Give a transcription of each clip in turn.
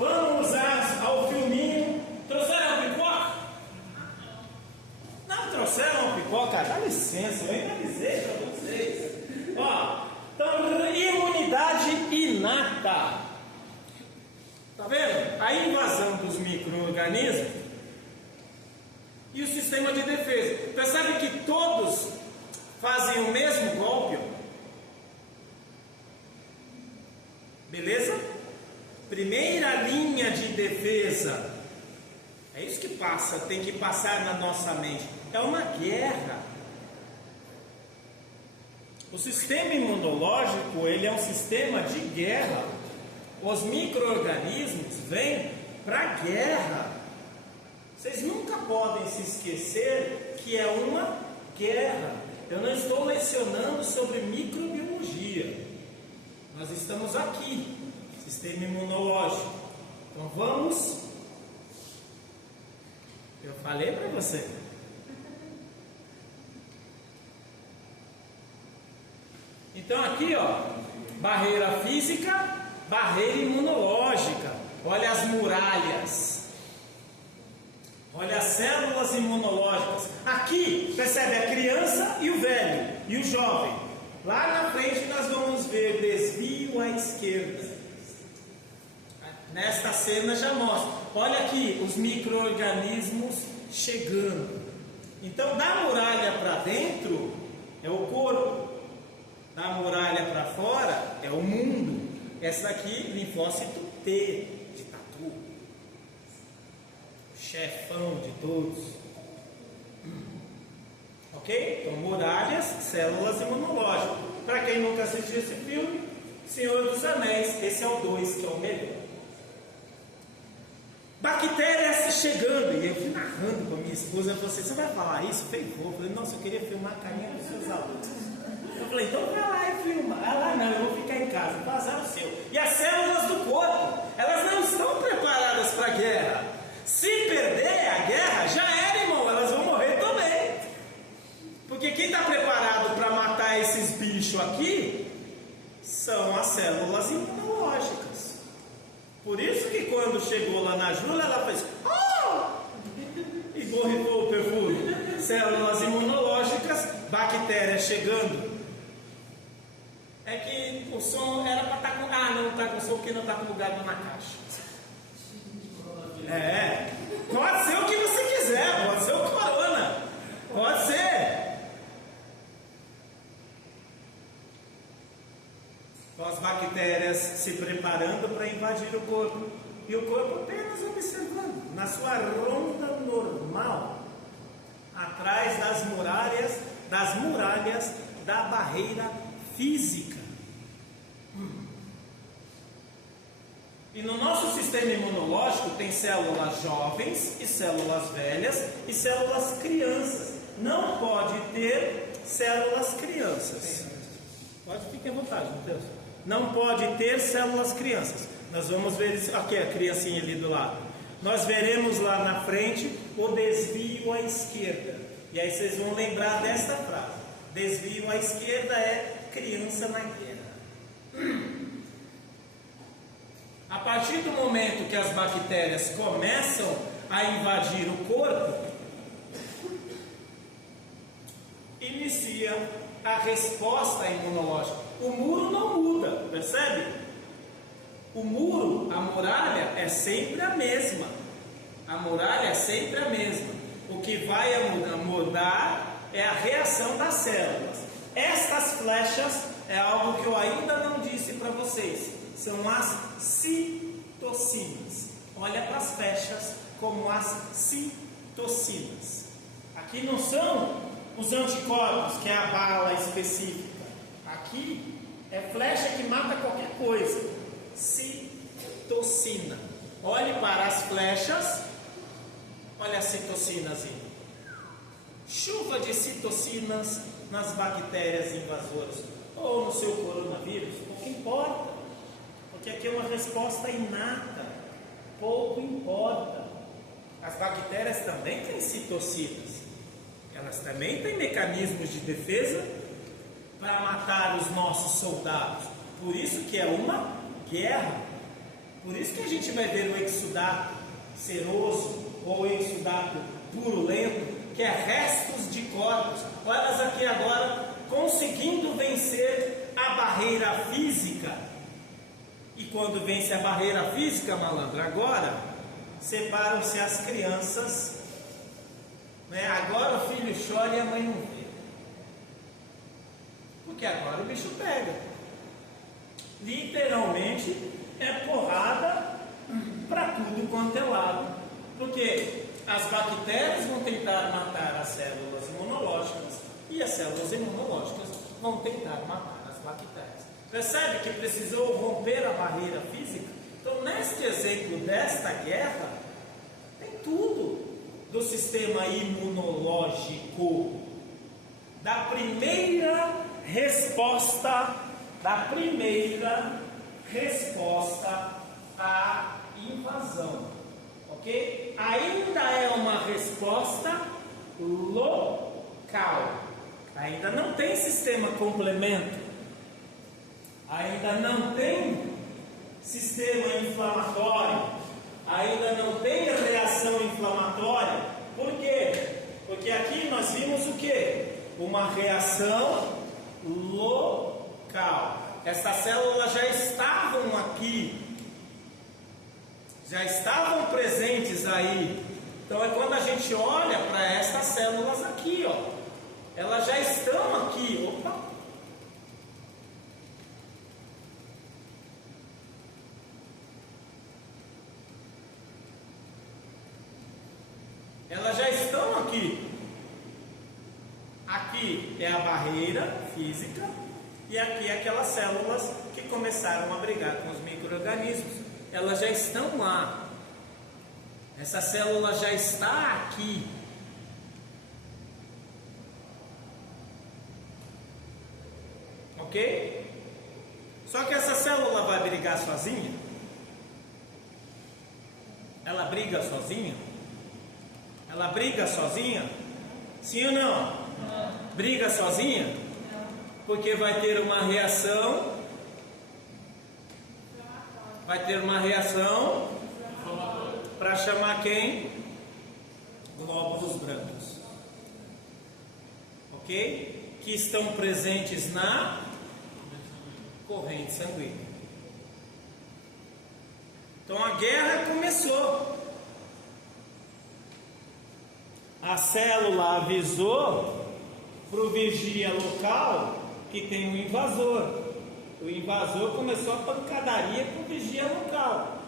Vamos ao filminho. Trouxeram a pipoca? Não trouxeram a pipoca? Dá licença, eu ainda avisei para vocês. Ó, então, imunidade inata. Tá vendo? A invasão dos micro-organismos e o sistema de defesa. Percebe que todos fazem o mesmo golpe? Beleza? Primeira linha de defesa. É isso que passa, tem que passar na nossa mente. É uma guerra. O sistema imunológico, ele é um sistema de guerra. Os micro-organismos vêm para a guerra. Vocês nunca podem se esquecer que é uma guerra. Eu não estou lecionando sobre microbiologia. Nós estamos aqui, sistema imunológico. Então vamos. Eu falei para você. Então aqui, ó, barreira física, barreira imunológica. Olha as muralhas. Olha as células imunológicas. Aqui, percebe a criança e o velho e o jovem. Lá na frente nós vamos ver desvio à esquerda. Nesta cena já mostra. Olha aqui os micro-organismos chegando. Então da muralha para dentro é o corpo. Da muralha para fora é o mundo. Essa aqui, linfócito T, de tatu. O chefão de todos. Ok? Então, muralhas, células imunológicas. Para quem nunca assistiu esse filme, Senhor dos Anéis, esse é o 2, que é o melhor. Bactérias chegando. E eu fui narrando com a minha esposa. Eu falei assim, você vai falar isso? Eu falei, nossa, eu queria filmar a carinha dos seus alunos. Eu falei, então vai lá e filma. Ah, lá não, eu vou ficar em casa, vazar o seu. E as células do corpo, elas não estão preparadas para a guerra. Se perder a guerra, já era, irmão, elas vão morrer também. Porque quem está preparado para matar esses bichos aqui são as células imunológicas. Por isso que quando chegou lá na Júlia, ela fez e borrifou o perfume. Células imunológicas, bactérias chegando. É que o som era para estar com. Ah, não está com som porque não está com lugar na caixa. É, pode ser o que você quiser, pode ser o corona, pode ser. As bactérias se preparando para invadir o corpo e o corpo apenas observando na sua ronda normal, atrás das muralhas da barreira física. E no nosso sistema imunológico tem células jovens e células velhas e células crianças. Não pode ter células crianças. Pode ficar à vontade, Matheus. Não pode ter células crianças. Nós vamos ver isso. Aqui a criancinha ali do lado. Nós veremos lá na frente o desvio à esquerda. E aí vocês vão lembrar desta frase. Desvio à esquerda é criança na guerra. A partir do momento que as bactérias começam a invadir o corpo, inicia a resposta imunológica. O muro não muda, percebe? O muro, a muralha é sempre a mesma. A muralha é sempre a mesma. O que vai mudar é a reação das células. Estas flechas é algo que eu ainda não disse para vocês. São as citocinas. Olha para as flechas como as citocinas. Aqui não são os anticorpos, que é a bala específica. Aqui é flecha que mata qualquer coisa. Citocina. Olhe para as flechas. Olha as citocinas aí. Chuva de citocinas nas bactérias invasoras. Ou no seu coronavírus. Pouco importa. Porque aqui é uma resposta inata. Pouco importa. As bactérias também têm citocinas. Elas também têm mecanismos de defesa para matar os nossos soldados. Por isso que é uma guerra. Por isso que a gente vai ver o exudato seroso ou o exudato purulento, que é restos de corpos. Olha elas aqui agora conseguindo vencer a barreira física. E quando vence a barreira física, malandro, agora separam-se as crianças, né? Agora o filho chora e a mãe não vê, porque agora o bicho pega. Literalmente é porrada para tudo quanto é lado, porque as bactérias vão tentar matar as células imunológicas e as células imunológicas vão tentar matar as bactérias. Percebe que precisou romper a barreira física? Então, neste exemplo desta guerra, tem tudo do sistema imunológico, da primeira resposta à invasão, ok? Ainda é uma resposta local, ainda não tem sistema complemento, ainda não tem sistema inflamatório, ainda não tem reação inflamatória. Por quê? Porque aqui nós vimos o quê? Uma reação local. Essas células já estavam aqui, já estavam presentes aí. Então é quando a gente olha para essas células aqui, ó, elas já estão aqui. Opa! Elas já estão aqui. Aqui é a barreira física e aqui é aquelas células que começaram a brigar com os micro-organismos. Elas já estão lá. Essa célula já está aqui. Ok? Só que essa célula vai brigar sozinha? Ela briga sozinha? Ela briga sozinha? Sim ou não? Não. Briga sozinha? Não. Porque vai ter uma reação. Vai ter uma reação para chamar quem? Glóbulos brancos. Ok? Que estão presentes na corrente sanguínea. Então a guerra começou. A célula avisou para o vigia local que tem um invasor. O invasor começou a pancadaria com o vigia local.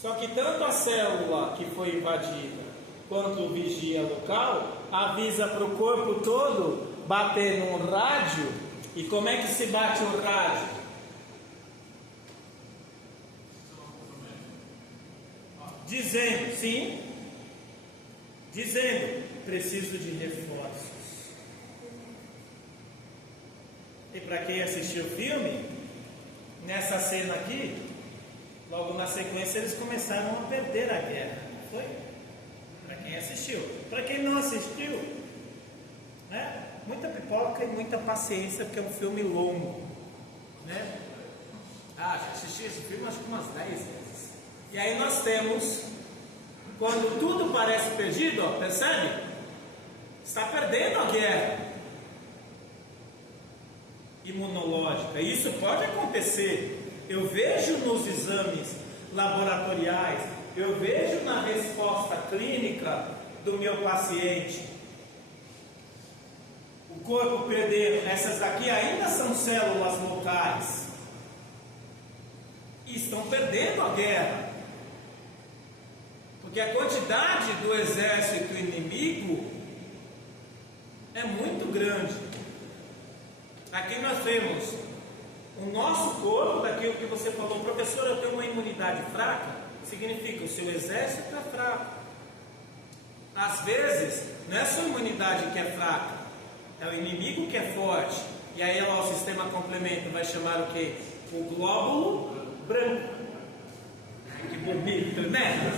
Só que tanto a célula que foi invadida quanto o vigia local avisa para o corpo todo bater num rádio. E como é que se bate o rádio? Dizendo, sim, dizendo, preciso de reforços. E para quem assistiu o filme, nessa cena aqui, logo na sequência eles começaram a perder a guerra, não foi? Para quem assistiu. Para quem não assistiu, né? Muita pipoca e muita paciência, porque é um filme longo, né? Já assisti esse filme acho que umas 10 vezes. E aí nós temos, quando tudo parece perdido, ó, percebe? Está perdendo a guerra imunológica. Isso pode acontecer. Eu vejo nos exames laboratoriais, eu vejo na resposta clínica do meu paciente, o corpo perder. Essas daqui ainda são células locais e estão perdendo a guerra, porque a quantidade do exército inimigo é muito grande. Aqui nós temos o nosso corpo, daquilo que você falou, professor, eu tenho uma imunidade fraca, significa o seu exército é fraco. Às vezes, não é a sua imunidade que é fraca, é o inimigo que é forte. E aí lá o sistema complemento vai chamar o quê? O glóbulo branco. Ai, que bonito, né?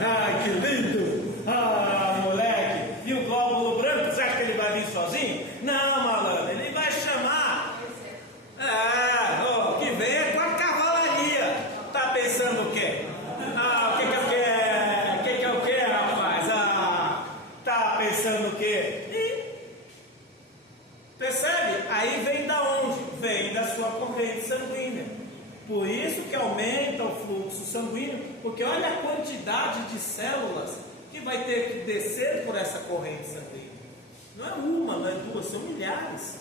Ai, que lindo! Ah, moleque! E o glóbulo branco, você acha que ele vai vir sozinho? Não, malandro, ele vai chamar. Que vem é com a cavalaria. Tá pensando o sanguíneo, porque olha a quantidade de células que vai ter que descer por essa corrente sanguínea. Não é uma, não é duas, são milhares.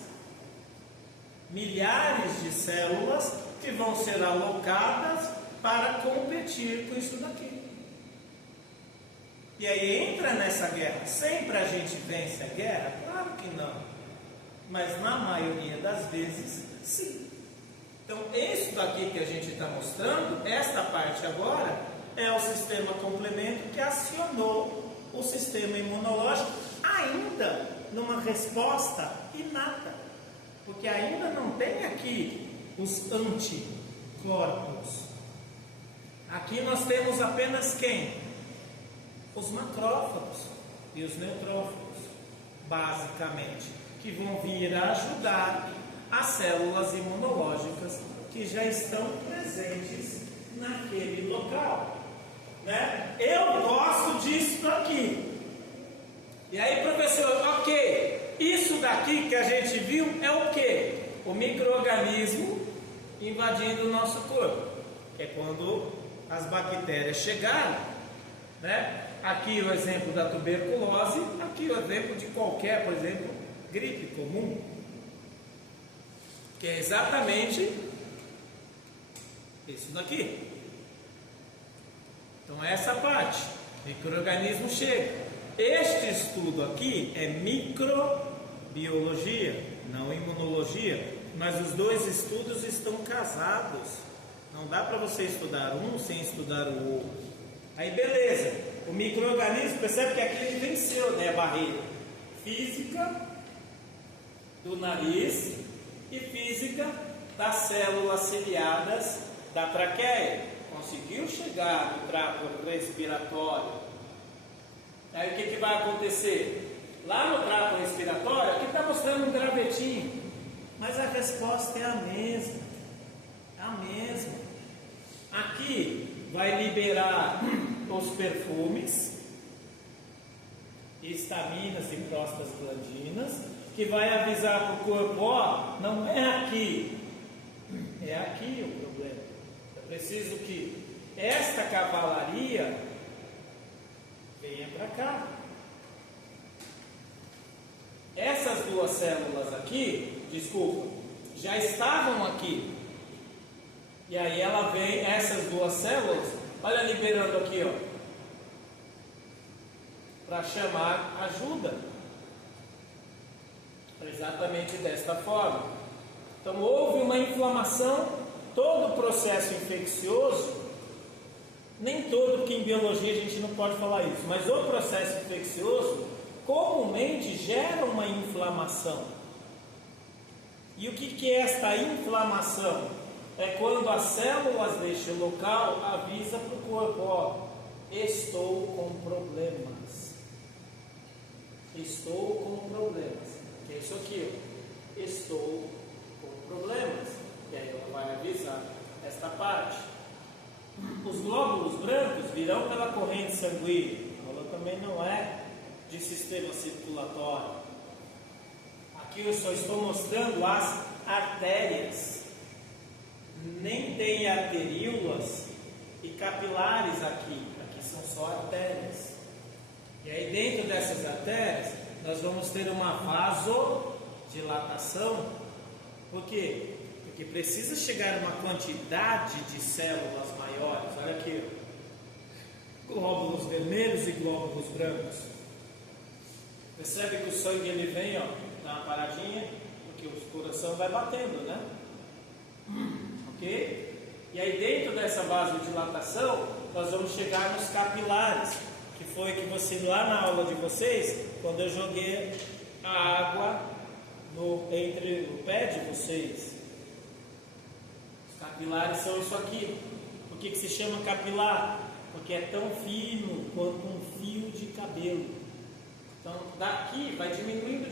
Milhares de células que vão ser alocadas para competir com isso daqui. E aí entra nessa guerra. Sempre a gente vence a guerra? Claro que não. Mas na maioria das vezes, sim. Então, isso daqui que a gente está mostrando, esta parte agora, é o sistema complemento que acionou o sistema imunológico, ainda numa resposta inata. Porque ainda não tem aqui os anticorpos. Aqui nós temos apenas quem? Os macrófagos e os neutrófagos, basicamente, que vão vir a ajudar as células imunológicas que já estão presentes naquele local, né? Eu gosto disso aqui. E aí, professor, ok, isso daqui que a gente viu é o que? O micro-organismo invadindo o nosso corpo, que é quando as bactérias chegaram, né? Aqui o exemplo da tuberculose, aqui o exemplo de qualquer, por exemplo, gripe comum, que é exatamente isso daqui. Então essa parte, micro-organismo chega. Este estudo aqui é microbiologia, não imunologia, mas os dois estudos estão casados. Não dá para você estudar um sem estudar o outro. Aí beleza, o micro-organismo, percebe que aqui ele venceu, né, a barreira física do nariz e física das células ciliadas da traqueia. Conseguiu chegar no trato respiratório. Aí o que vai acontecer? Lá no trato respiratório, aqui está mostrando um gravetinho, mas a resposta é a mesma. É a mesma. Aqui vai liberar os perfumes, histaminas e prostaglandinas, que vai avisar para o corpo: ó, não é aqui, é aqui o problema. Eu preciso que esta cavalaria venha para cá. Essas duas células aqui, desculpa, já estavam aqui. E aí ela vem, essas duas células, olha, liberando aqui, ó, para chamar ajuda. Exatamente desta forma. Então houve uma inflamação. Todo processo infeccioso, nem todo, que em biologia a gente não pode falar isso, mas o processo infeccioso comumente gera uma inflamação. E o que é esta inflamação? É quando as células deste local avisam para o corpo: ó, estou com problemas. Estou com problemas. Que é isso aqui, ó. Estou com problemas. E aí ela vai avisar esta parte. Os glóbulos brancos virão pela corrente sanguínea. Ela também não é de sistema circulatório. Aqui eu só estou mostrando as artérias. Nem tem arteríolas e capilares aqui. Aqui são só artérias. E aí dentro dessas artérias nós vamos ter uma vasodilatação. Por quê? Porque precisa chegar a uma quantidade de células maiores. Olha aqui, glóbulos vermelhos e glóbulos brancos. Percebe que o sangue ele vem, ó, dá uma paradinha, porque o coração vai batendo, né? Ok? E aí dentro dessa vasodilatação nós vamos chegar nos capilares, que foi que você, lá na aula de vocês, quando eu joguei a água entre o pé de vocês. Os capilares são isso aqui. Por que se chama capilar? Porque é tão fino quanto um fio de cabelo. Então daqui vai diminuindo,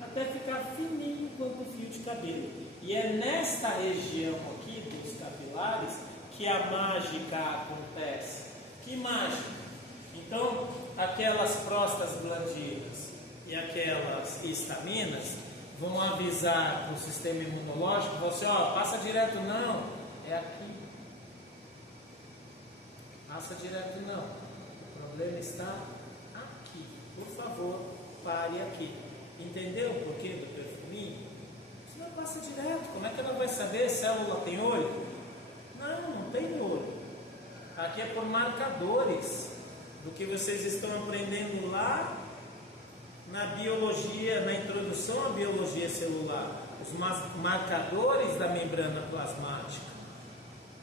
até ficar fininho quanto um fio de cabelo. E é nesta região aqui dos capilares que a mágica acontece. Que mágica? Então aquelas prostaglandinas e aquelas histaminas vão avisar para o sistema imunológico: você, ó, passa direto, não, é aqui. Passa direto não. O problema está aqui. Por favor, pare aqui. Entendeu o porquê do perfuminho? Você não passa direto. Como é que ela vai saber se a célula tem olho? Não tem olho. Aqui é por marcadores do que vocês estão aprendendo lá na biologia, na introdução à biologia celular. Os marcadores da membrana plasmática.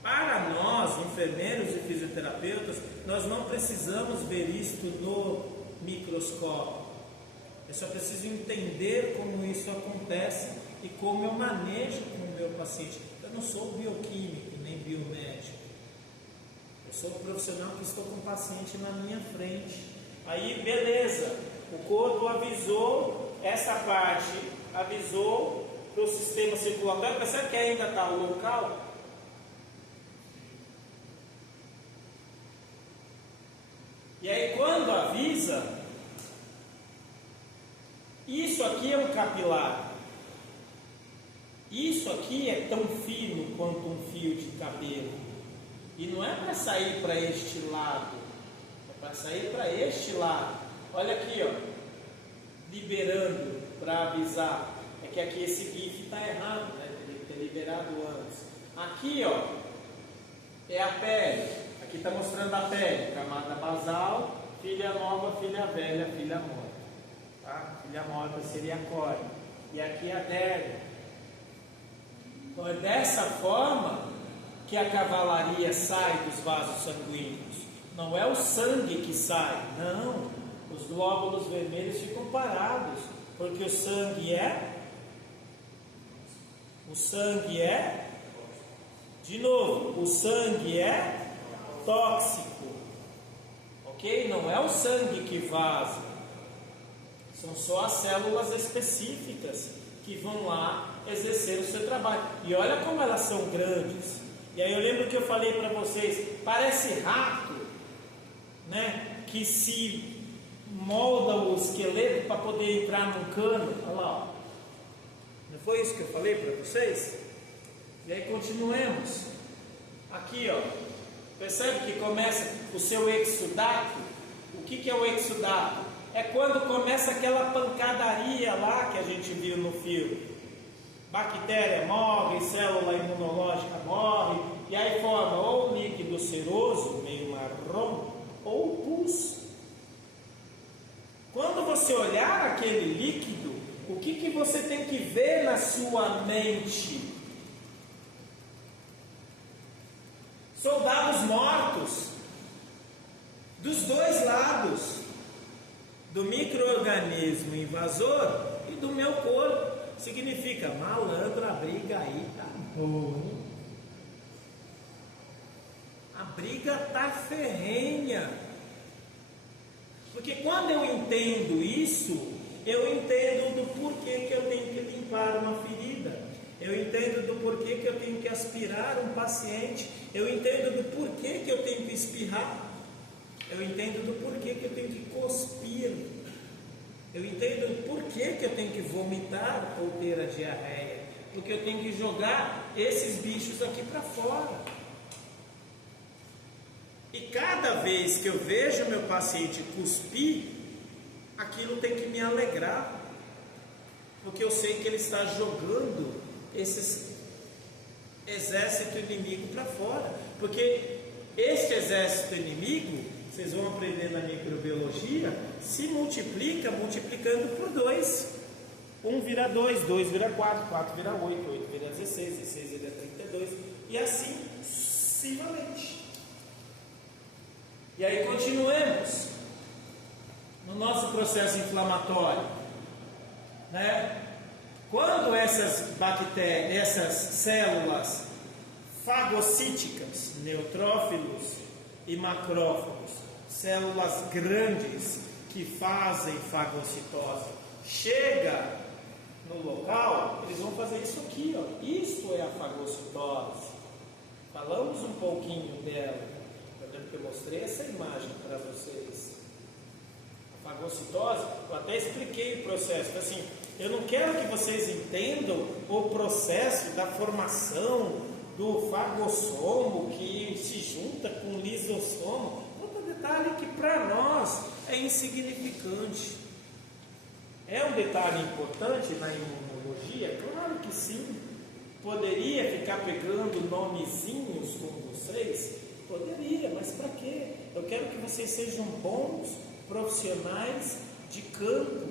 Para nós, enfermeiros e fisioterapeutas, nós não precisamos ver isto no microscópio. Eu só preciso entender como isso acontece e como eu manejo com o meu paciente. Eu não sou bioquímico nem biomédico. Eu sou um profissional que estou com o paciente na minha frente. Aí, beleza, o corpo avisou essa parte, avisou para o sistema circulatório. Percebe que ainda está o local? E aí, quando avisa, isso aqui é um capilar. Isso aqui é tão fino quanto um fio de cabelo. E não é para sair para este lado, é para sair para este lado. Olha aqui, ó, liberando para avisar. É que aqui esse GIF está errado, né? Teria que ter liberado antes. Aqui, ó, é a pele. Aqui está mostrando a pele, camada basal, filha nova, filha velha, filha morta. Tá? Filha morta seria a córnea. E aqui a derme. Então é dessa forma que a cavalaria sai dos vasos sanguíneos. Não é o sangue que sai, não. Os glóbulos vermelhos ficam parados, porque o sangue é, de novo, o sangue é tóxico, ok? Não é o sangue que vaza, são só as células específicas que vão lá exercer o seu trabalho. E olha como elas são grandes. E aí eu lembro que eu falei para vocês, parece rato, né? Que se molda o esqueleto para poder entrar num cano. Olha lá, ó. Não foi isso que eu falei para vocês? E aí continuemos. Aqui, ó. Percebe que começa o seu exudato? O que é o exudato? É quando começa aquela pancadaria lá que a gente viu no filme. Bactéria morre, célula imunológica morre, e aí forma ou líquido seroso, meio marrom, ou pus. Quando você olhar aquele líquido, o que você tem que ver na sua mente? Soldados mortos, dos dois lados, do micro-organismo invasor e do meu corpo. Significa, malandro, a briga aí tá boa. A briga tá ferrenha. Porque quando eu entendo isso, eu entendo do porquê que eu tenho que limpar uma ferida. Eu entendo do porquê que eu tenho que aspirar um paciente. Eu entendo do porquê que eu tenho que espirrar. Eu entendo do porquê que eu tenho que cuspir. Eu entendo o porquê que eu tenho que vomitar ou ter a diarreia. Porque eu tenho que jogar esses bichos aqui para fora. E cada vez que eu vejo meu paciente cuspir, aquilo tem que me alegrar. Porque eu sei que ele está jogando esse exército inimigo para fora. Porque este exército inimigo, vocês vão aprender na microbiologia, se multiplica multiplicando por 2. 1 vira 2, 2 vira 4, 4 vira 8, 8 vira 16, 16 vira 32, e assim sucessivamente. E aí continuemos no nosso processo inflamatório, né? Quando essas bactérias, essas células fagocíticas, neutrófilos e macrófagos, células grandes que fazem fagocitose, chega no local, eles vão fazer isso aqui, ó. Isto é a fagocitose. Falamos um pouquinho dela. Eu lembro que eu mostrei essa imagem para vocês. A fagocitose, eu até expliquei o processo. Assim, eu não quero que vocês entendam o processo da formação do fagossomo que se junta com o lisossomo. Outro detalhe que para nós é insignificante. É um detalhe importante na imunologia? Claro que sim. Poderia ficar pegando nomezinhos com vocês? Poderia, mas para quê? Eu quero que vocês sejam bons profissionais de campo.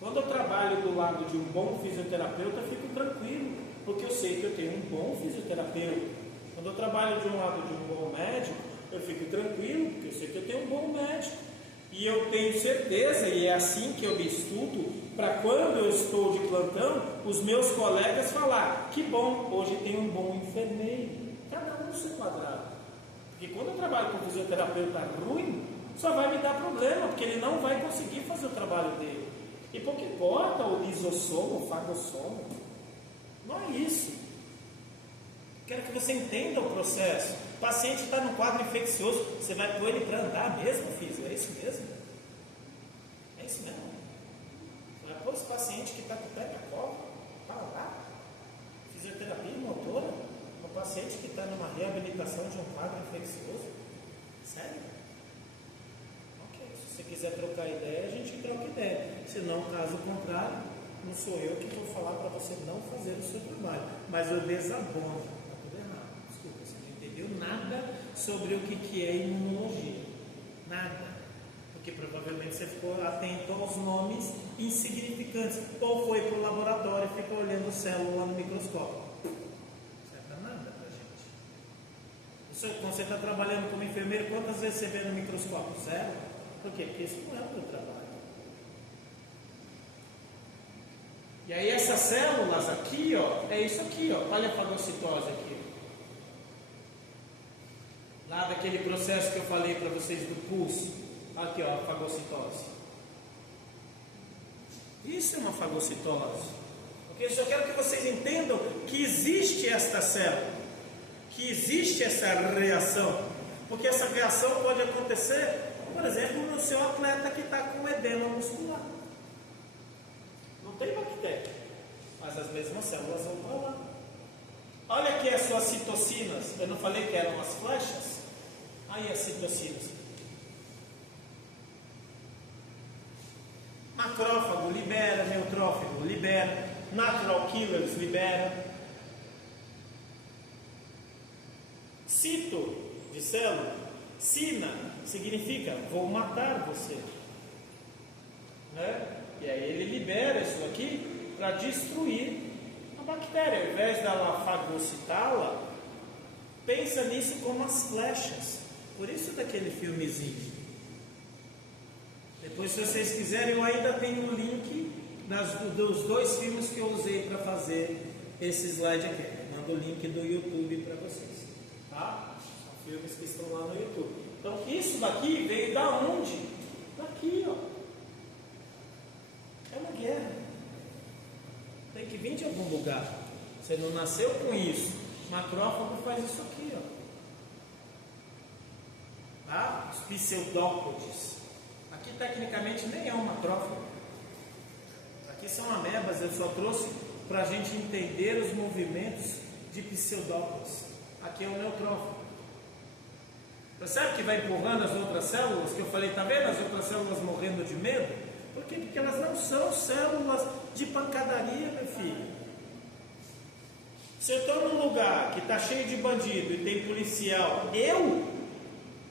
Quando eu trabalho do lado de um bom fisioterapeuta, eu fico tranquilo, porque eu sei que eu tenho um bom fisioterapeuta. Quando eu trabalho de um lado de um bom médico, eu fico tranquilo, porque eu sei que eu tenho um bom médico. E eu tenho certeza, e é assim que eu me estudo, para quando eu estou de plantão, os meus colegas falar: que bom, hoje tem um bom enfermeiro. Cada um no seu quadrado. Porque quando eu trabalho com um fisioterapeuta ruim, só vai me dar problema, porque ele não vai conseguir fazer o trabalho dele. E pouco importa o lisossomo, o fagossomo. Não é isso. Quero que você entenda o processo. O paciente está no quadro infeccioso, você vai pôr ele para andar mesmo, filho? É isso mesmo? É isso mesmo? Você vai pôr esse paciente que está com o pé na cova para lá? Fisioterapia motora? Um paciente que está numa reabilitação de um quadro infeccioso? Sério? Ok, se você quiser trocar ideia, a gente troca ideia. Se não, caso contrário, não sou eu que vou falar para você não fazer o seu trabalho, mas eu desabono. Está tudo errado. Desculpa, você não entendeu nada sobre o que é imunologia. Nada. Porque provavelmente você ficou atento aos nomes insignificantes. Ou foi para o laboratório e ficou olhando célula no microscópio. Não serve para nada para gente. Quando você está trabalhando como enfermeiro, quantas vezes você vê no microscópio? Zero? Por quê? Porque isso não é o meu trabalho. E aí essas células aqui, ó, é isso aqui, ó. Olha a fagocitose aqui. Lá daquele processo que eu falei para vocês do pulso. Aqui, ó, a fagocitose. Isso é uma fagocitose. Porque eu só quero que vocês entendam que existe esta célula, que existe essa reação. Porque essa reação pode acontecer, por exemplo, no seu atleta que está com edema muscular. Não tem bactéria, mas as mesmas células vão para lá. Olha aqui as suas citocinas. Eu não falei que eram as flechas? Aí as citocinas. Macrófago libera, neutrófago libera, natural killers libera. Cito de célula, sina significa vou matar você, né? E aí ele libera isso aqui para destruir a bactéria. Ao invés dela fagocitá-la, pensa nisso como as flechas. Por isso daquele filmezinho. Depois, se vocês quiserem, eu ainda tenho um link dos dois filmes que eu usei para fazer esse slide aqui. Mando o link do YouTube para vocês, tá? São filmes que estão lá no YouTube. Então, isso daqui veio da onde? Daqui, ó. É uma guerra. Tem que vir de algum lugar. Você não nasceu com isso. O macrófago faz isso aqui, ó. Tá? Os pseudópodes. Aqui tecnicamente nem é um macrófago. Aqui são amebas. Eu só trouxe para a gente entender os movimentos de pseudópodes. Aqui é um neutrófago. Percebe que vai empurrando as outras células? Que eu falei, tá vendo as outras células morrendo de medo? Por quê? Porque elas não são células de pancadaria, meu filho. Se eu estou num lugar que está cheio de bandido e tem policial, eu,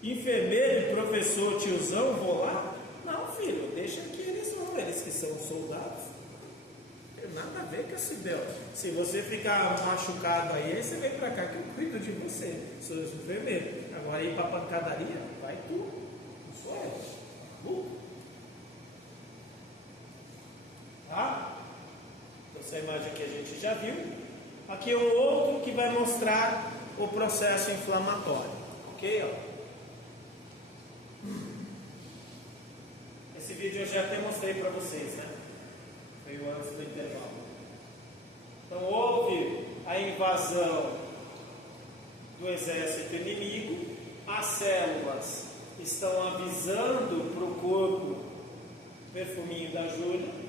enfermeiro e professor tiozão, vou lá? Não, filho, deixa que eles vão, eles que são soldados. Não tem nada a ver com esse Bel. Se você ficar machucado aí você vem pra cá que eu cuido de você. Sou enfermeiro. Agora ir pra pancadaria, vai tu. Não sou eu. Tá? Essa imagem aqui a gente já viu. Aqui é um outro que vai mostrar o processo inflamatório. Ok? Ó. Esse vídeo eu já até mostrei para vocês, né? Foi antes do intervalo. Então houve a invasão do exército inimigo, as células estão avisando para o corpo perfuminho da Júlia,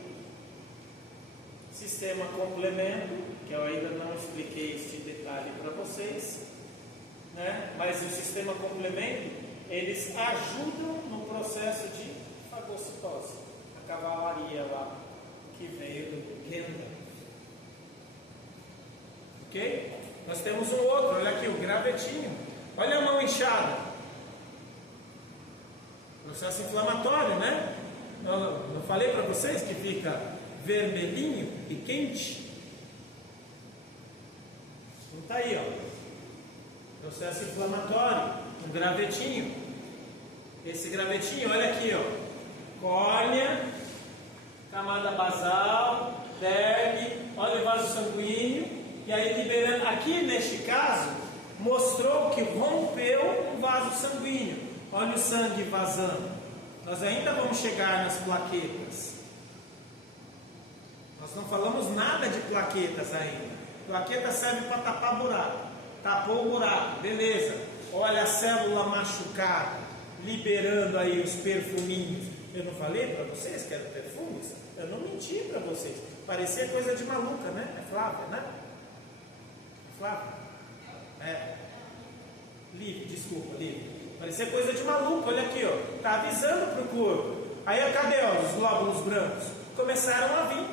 sistema complemento, que eu ainda não expliquei este detalhe para vocês, né? Mas o sistema complemento, eles ajudam no processo de fagocitose, a cavalaria lá que veio do Genda. Ok? Nós temos um outro, olha aqui, o gravetinho. Olha a mão inchada. Processo inflamatório, né? Eu falei para vocês que fica vermelhinho e quente. Então tá aí, ó. Processo inflamatório, um gravetinho. Esse gravetinho, olha aqui, ó. Córnea, camada basal, derme, olha o vaso sanguíneo. E aí liberando, aqui neste caso, mostrou que rompeu o vaso sanguíneo. Olha o sangue vazando. Nós ainda vamos chegar nas plaquetas. Nós não falamos nada de plaquetas ainda. Plaqueta serve para tapar buraco. Tapou o buraco, beleza. Olha a célula machucada, liberando aí os perfuminhos. Eu não falei para vocês que eram perfumes? Eu não menti para vocês. Parecia coisa de maluca, né? É Flávia, né? Flávia? É. Livre, desculpa, livre. Parecia coisa de maluco, olha aqui, ó. Tá avisando pro corpo. Aí, cadê, ó, os glóbulos brancos? Começaram a vir.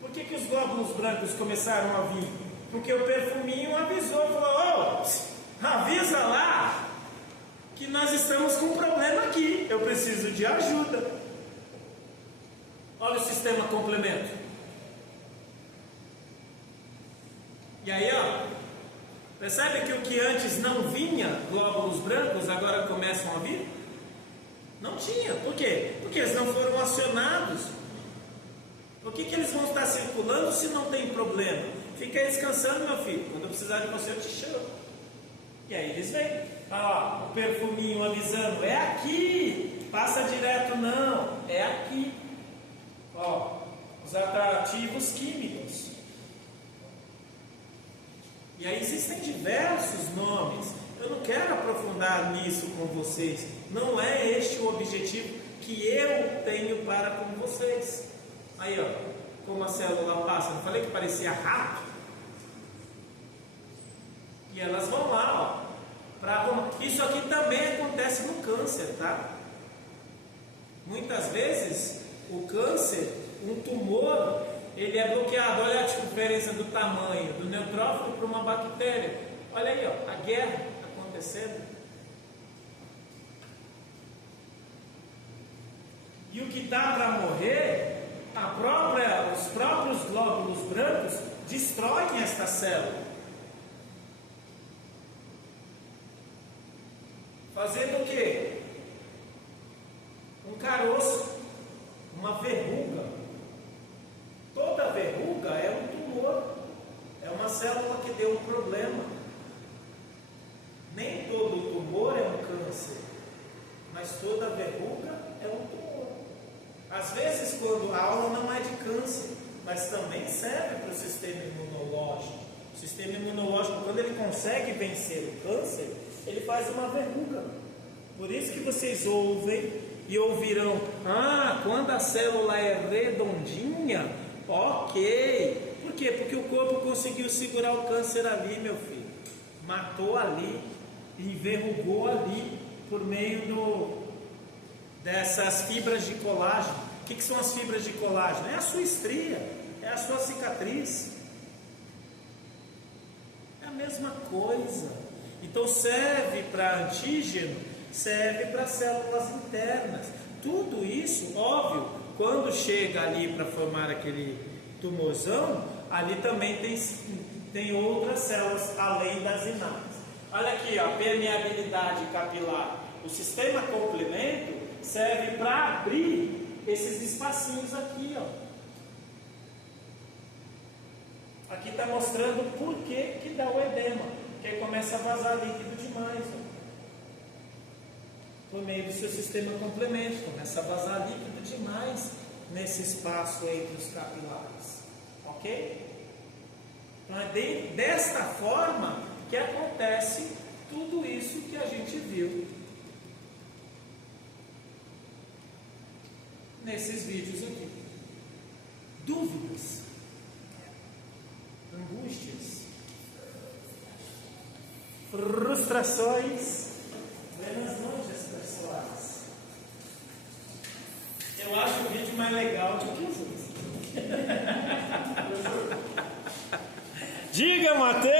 Por que os glóbulos brancos começaram a vir? Porque o perfuminho avisou, falou, avisa lá que nós estamos com um problema aqui. Eu preciso de ajuda. Olha o sistema complemento. E aí, ó, percebe que o que antes não vinha, glóbulos brancos, agora começam a vir? Não tinha. Por quê? Porque eles não foram acionados. Por que eles vão estar circulando se não tem problema? Fica aí descansando, meu filho. Quando eu precisar de você, eu te chamo. E aí eles vêm. O perfuminho avisando, é aqui. Passa direto, não. É aqui. Ó, os atrativos químicos. E aí existem diversos nomes. Eu não quero aprofundar nisso com vocês. Não é este o objetivo que eu tenho para com vocês. Aí, ó, como a célula passa. Não falei que parecia rato? E elas vão lá, ó. Isso aqui também acontece no câncer, tá? Muitas vezes o câncer, um tumor, ele é bloqueado. Olha a diferença do tamanho do neutrófilo para uma bactéria. Olha aí, ó, a guerra acontecendo. E o que está para morrer, os próprios glóbulos brancos destroem esta célula, fazendo o quê? Um caroço, uma verruga. Toda verruga é um tumor, é uma célula que deu um problema. Nem todo tumor é um câncer, mas toda verruga é um tumor. Às vezes, quando a aula não é de câncer, mas também serve para o sistema imunológico. O sistema imunológico, quando ele consegue vencer o câncer, ele faz uma verruga. Por isso que vocês ouvem e ouvirão: quando a célula é redondinha, ok. Por quê? Porque o corpo conseguiu segurar o câncer ali, meu filho. Matou ali, enverrugou ali, por meio dessas fibras de colágeno. O que são as fibras de colágeno? É a sua estria, é a sua cicatriz. É a mesma coisa. Então serve para antígeno, serve para células internas. Tudo isso, óbvio, quando chega ali para formar aquele tumorzão, ali também tem outras células além das inábeis. Olha aqui, ó, permeabilidade capilar. O sistema complemento serve para abrir esses espacinhos aqui, ó. Aqui está mostrando por que dá o edema, porque começa a vazar líquido demais, ó. Por meio do seu sistema complemento, começa a vazar líquido demais nesse espaço entre os capilares, ok? Então é desta forma que acontece tudo isso que a gente viu nesses vídeos aqui. Dúvidas? angústias, frustrações, buenas noites, pessoas. Eu acho o vídeo mais legal do que os outros. Diga, Mateus!